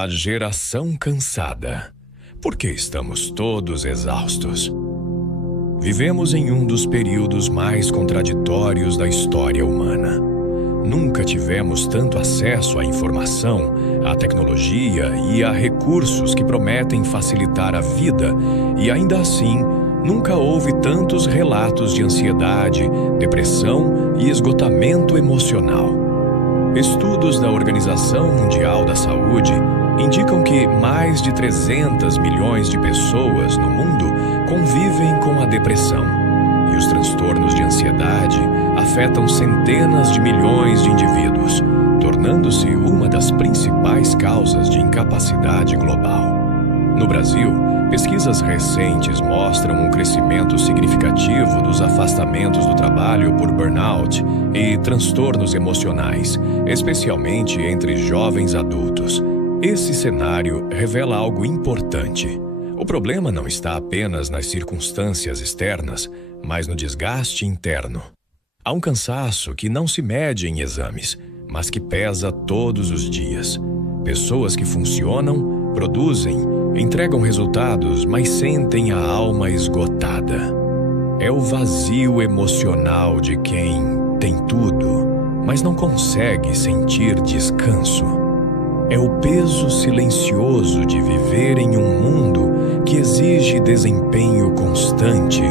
A geração cansada. Por que estamos todos exaustos? Vivemos em um dos períodos mais contraditórios da história humana. Nunca tivemos tanto acesso à informação, à tecnologia e a recursos que prometem facilitar a vida, e ainda assim, nunca houve tantos relatos de ansiedade, depressão e esgotamento emocional. Estudos da Organização Mundial da Saúde indicam que mais de 300 milhões de pessoas no mundo convivem com a depressão, e os transtornos de ansiedade afetam centenas de milhões de indivíduos, tornando-se uma das principais causas de incapacidade global. No Brasil, pesquisas recentes mostram um crescimento significativo dos afastamentos do trabalho por burnout e transtornos emocionais, especialmente entre jovens adultos. Esse cenário revela algo importante. O problema não está apenas nas circunstâncias externas, mas no desgaste interno. Há um cansaço que não se mede em exames, mas que pesa todos os dias. Pessoas que funcionam, produzem, entregam resultados, mas sentem a alma esgotada. É o vazio emocional de quem tem tudo, mas não consegue sentir descanso. É o peso silencioso de viver em um mundo que exige desempenho constante,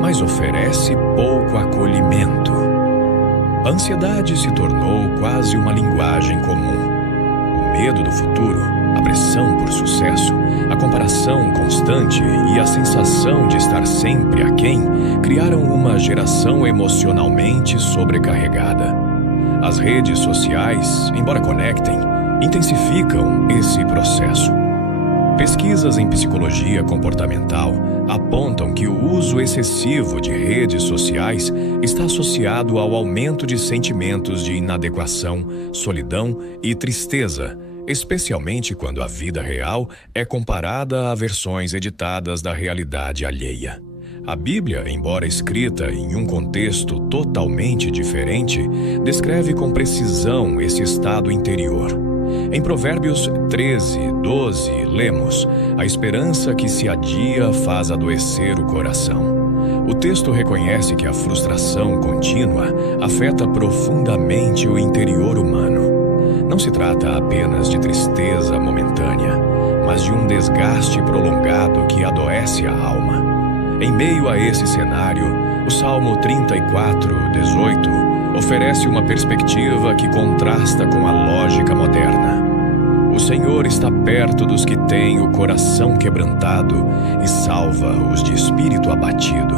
mas oferece pouco acolhimento. A ansiedade se tornou quase uma linguagem comum. O medo do futuro, a pressão por sucesso, a comparação constante e a sensação de estar sempre aquém criaram uma geração emocionalmente sobrecarregada. As redes sociais, embora conectem, intensificam esse processo. Pesquisas em psicologia comportamental apontam que o uso excessivo de redes sociais está associado ao aumento de sentimentos de inadequação, solidão e tristeza, especialmente quando a vida real é comparada a versões editadas da realidade alheia. A Bíblia, embora escrita em um contexto totalmente diferente, descreve com precisão esse estado interior. Em Provérbios 13:12, lemos: "A esperança que se adia faz adoecer o coração." O texto reconhece que a frustração contínua afeta profundamente o interior humano. Não se trata apenas de tristeza momentânea, mas de um desgaste prolongado que adoece a alma. Em meio a esse cenário, o Salmo 34:18 oferece uma perspectiva que contrasta com a lógica moderna. O Senhor está perto dos que têm o coração quebrantado e salva os de espírito abatido.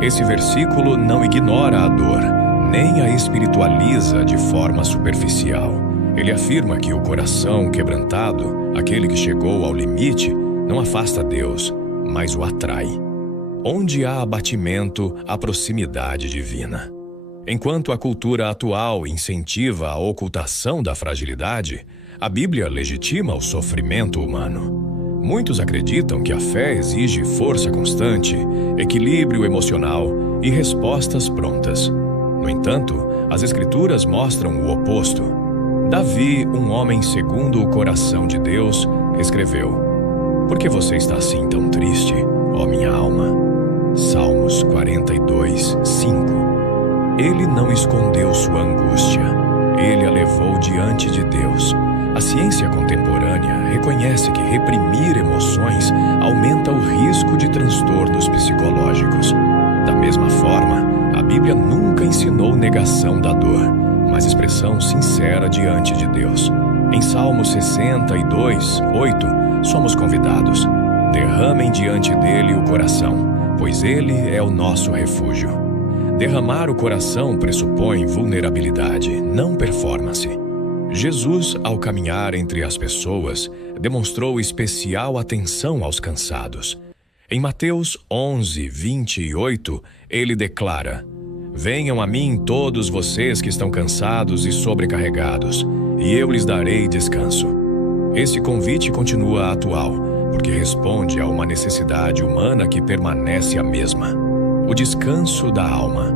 Esse versículo não ignora a dor, nem a espiritualiza de forma superficial. Ele afirma que o coração quebrantado, aquele que chegou ao limite, não afasta Deus, mas o atrai. Onde há abatimento, há proximidade divina. Enquanto a cultura atual incentiva a ocultação da fragilidade, a Bíblia legitima o sofrimento humano. Muitos acreditam que a fé exige força constante, equilíbrio emocional e respostas prontas. No entanto, as Escrituras mostram o oposto. Davi, um homem segundo o coração de Deus, escreveu: "Por que você está assim tão triste, ó minha alma?" Salmos 42:5. Ele não escondeu sua angústia. Ele a levou diante de Deus. A ciência contemporânea reconhece que reprimir emoções aumenta o risco de transtornos psicológicos. Da mesma forma, a Bíblia nunca ensinou negação da dor, mas expressão sincera diante de Deus. Em Salmo 62:8, somos convidados: "Derramem diante dele o coração, pois ele é o nosso refúgio." Derramar o coração pressupõe vulnerabilidade, não performance. Jesus, ao caminhar entre as pessoas, demonstrou especial atenção aos cansados. Em Mateus 11:28, ele declara: "Venham a mim todos vocês que estão cansados e sobrecarregados, e eu lhes darei descanso." Esse convite continua atual, porque responde a uma necessidade humana que permanece a mesma: o descanso da alma.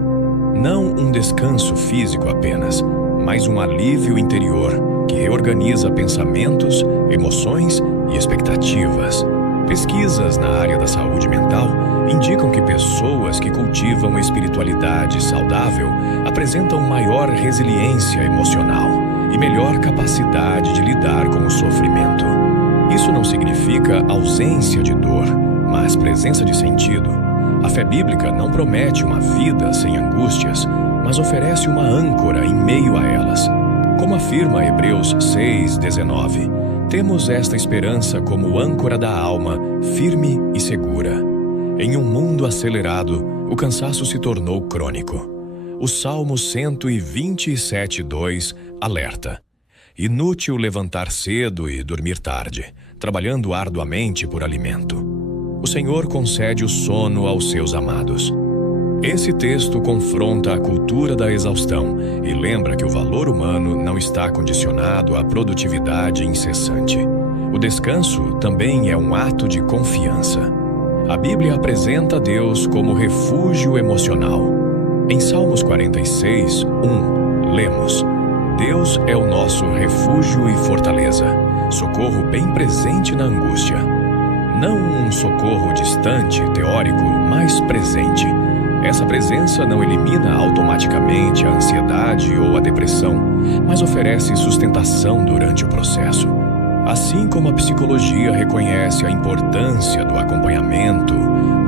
Não um descanso físico apenas, mas um alívio interior, que reorganiza pensamentos, emoções e expectativas. Pesquisas na área da saúde mental indicam que pessoas que cultivam espiritualidade saudável apresentam maior resiliência emocional e melhor capacidade de lidar com o sofrimento. Isso não significa ausência de dor, mas presença de sentido. A fé bíblica não promete uma vida sem angústias, mas oferece uma âncora em meio a elas. Como afirma Hebreus 6:19, temos esta esperança como âncora da alma, firme e segura. Em um mundo acelerado, o cansaço se tornou crônico. O Salmo 127:2 alerta: inútil levantar cedo e dormir tarde, trabalhando arduamente por alimento. O Senhor concede o sono aos seus amados. Esse texto confronta a cultura da exaustão e lembra que o valor humano não está condicionado à produtividade incessante. O descanso também é um ato de confiança. A Bíblia apresenta Deus como refúgio emocional. Em Salmos 46:1, lemos: Deus é o nosso refúgio e fortaleza, socorro bem presente na angústia. Não um socorro distante, teórico, mas presente. Essa presença não elimina automaticamente a ansiedade ou a depressão, mas oferece sustentação durante o processo. Assim como a psicologia reconhece a importância do acompanhamento,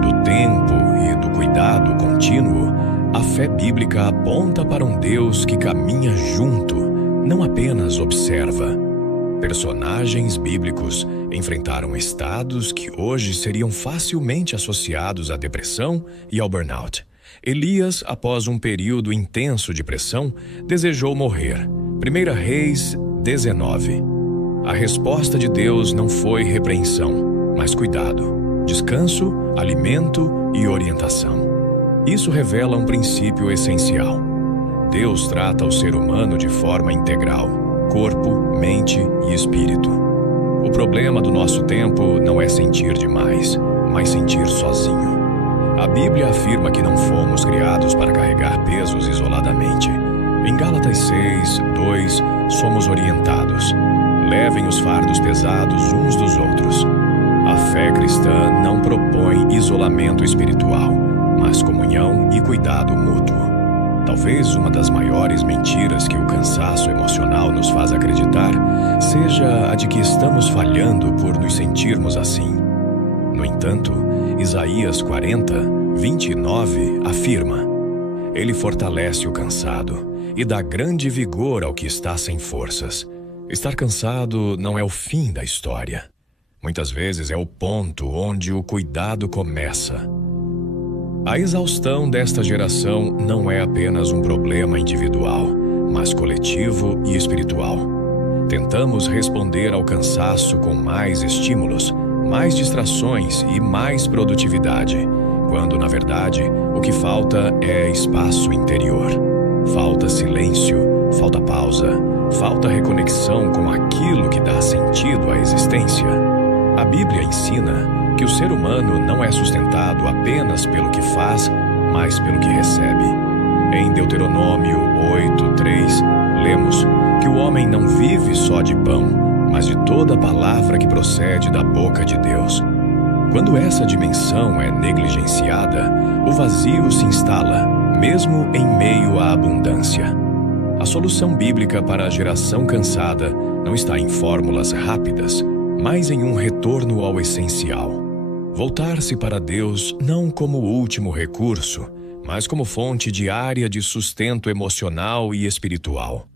do tempo e do cuidado contínuo, a fé bíblica aponta para um Deus que caminha junto, não apenas observa. Personagens bíblicos enfrentaram estados que hoje seriam facilmente associados à depressão e ao burnout. Elias, após um período intenso de pressão, desejou morrer. 1 Reis 19. A resposta de Deus não foi repreensão, mas cuidado, descanso, alimento e orientação. Isso revela um princípio essencial. Deus trata o ser humano de forma integral: corpo, mente e espírito. O problema do nosso tempo não é sentir demais, mas sentir sozinho. A Bíblia afirma que não fomos criados para carregar pesos isoladamente. Em Gálatas 6:2, somos orientados: levem os fardos pesados uns dos outros. A fé cristã não propõe isolamento espiritual, mas comunhão e cuidado mútuo. Talvez uma das maiores mentiras que o cansaço emocional nos faz acreditar seja a de que estamos falhando por nos sentirmos assim. No entanto, Isaías 40:29 afirma: Ele fortalece o cansado e dá grande vigor ao que está sem forças. Estar cansado não é o fim da história. Muitas vezes é o ponto onde o cuidado começa. A exaustão desta geração não é apenas um problema individual, mas coletivo e espiritual. Tentamos responder ao cansaço com mais estímulos, mais distrações e mais produtividade, quando, na verdade, o que falta é espaço interior. Falta silêncio, falta pausa, falta reconexão com aquilo que dá sentido à existência. A Bíblia ensina que o ser humano não é sustentado apenas pelo que faz, mas pelo que recebe. Em Deuteronômio 8:3, lemos que o homem não vive só de pão, mas de toda palavra que procede da boca de Deus. Quando essa dimensão é negligenciada, o vazio se instala, mesmo em meio à abundância. A solução bíblica para a geração cansada não está em fórmulas rápidas, mas em um retorno ao essencial. Voltar-se para Deus não como último recurso, mas como fonte diária de sustento emocional e espiritual.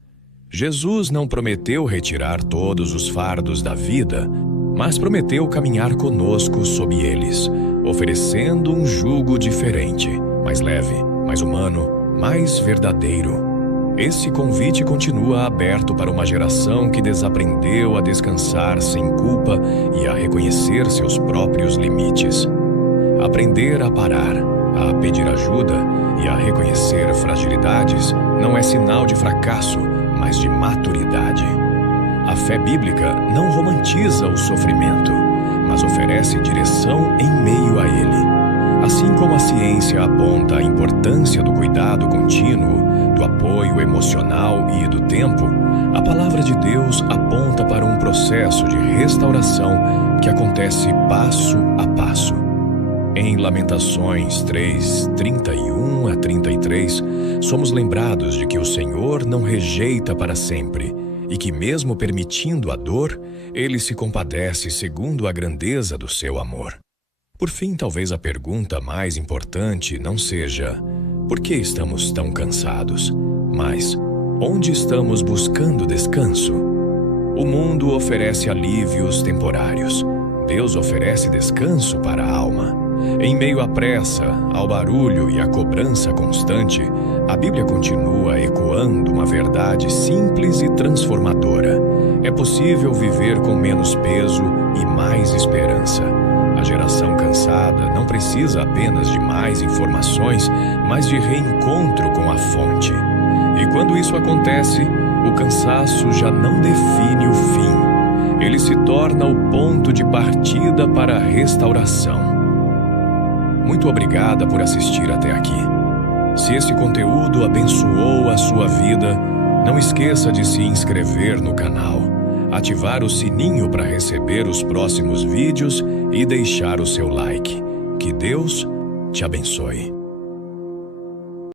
Jesus não prometeu retirar todos os fardos da vida, mas prometeu caminhar conosco sob eles, oferecendo um jugo diferente, mais leve, mais humano, mais verdadeiro. Esse convite continua aberto para uma geração que desaprendeu a descansar sem culpa e a reconhecer seus próprios limites. Aprender a parar, a pedir ajuda e a reconhecer fragilidades não é sinal de fracasso, mas de maturidade. A fé bíblica não romantiza o sofrimento, mas oferece direção em meio a ele. Assim como a ciência aponta a importância do cuidado contínuo, do apoio emocional e do tempo, a palavra de Deus aponta para um processo de restauração que acontece passo a passo. Em Lamentações 3, 31 a 33, somos lembrados de que o Senhor não rejeita para sempre e que, mesmo permitindo a dor, Ele se compadece segundo a grandeza do seu amor. Por fim, talvez a pergunta mais importante não seja por que estamos tão cansados, mas onde estamos buscando descanso? O mundo oferece alívios temporários. Deus oferece descanso para a alma. Em meio à pressa, ao barulho e à cobrança constante, a Bíblia continua ecoando uma verdade simples e transformadora. É possível viver com menos peso e mais esperança. A geração cansada não precisa apenas de mais informações, mas de reencontro com a fonte. E quando isso acontece, o cansaço já não define o fim. Ele se torna o ponto de partida para a restauração. Muito obrigada por assistir até aqui. Se esse conteúdo abençoou a sua vida, não esqueça de se inscrever no canal, ativar o sininho para receber os próximos vídeos e deixar o seu like. Que Deus te abençoe.